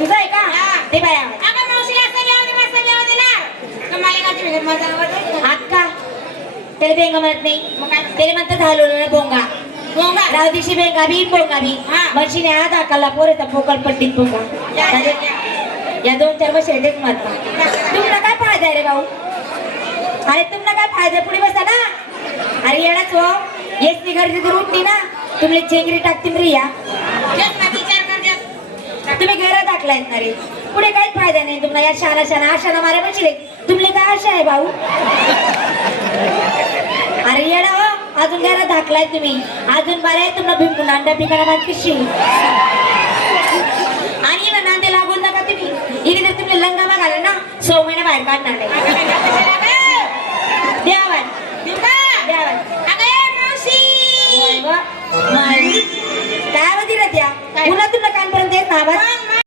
तुझं आहे का. ते बाया ना तुम्ही? अक्का त्याला बेंगा म्हणत? नाही त्याला म्हणतात हलवलं बोंगा. गोंगा राव दिवशी बेंगा बी बोंगा बी. हा. म्हशीने पोरेचा फोकल पट्टीत बोंगा. या, दोन चार वर्ष तेच मत तुम्हाला काय फायदा आहे रे भाऊ? अरे तुम्हाला काय फायदा? पुढे बसा ना. अरे येणाच हो येस ती घरची तर उठली ना. तुम्ही चेंगरी टाकतील रिया तेच ना चांगला ना रे? पुढे काहीच फायदा नाही. तुम्हाला या शाना शाना आशाना मारा म्हणजे तुमले काय आशा आहे भाऊ? अरे येडा हो. अजून घरात धाकलाय तुम्ही. अजून बरं आहे तुम्हाला भिंकून अंडा पिकाला पिशी. आणि ना नांदे लागून नका तुम्ही. इथे जर तुम्ही लंगामा घाला ना. सौ महिने बाहेर काढणार नाही. काय होती ना त्या पुन्हा तुला कानपर्यंत येत ना आवाज?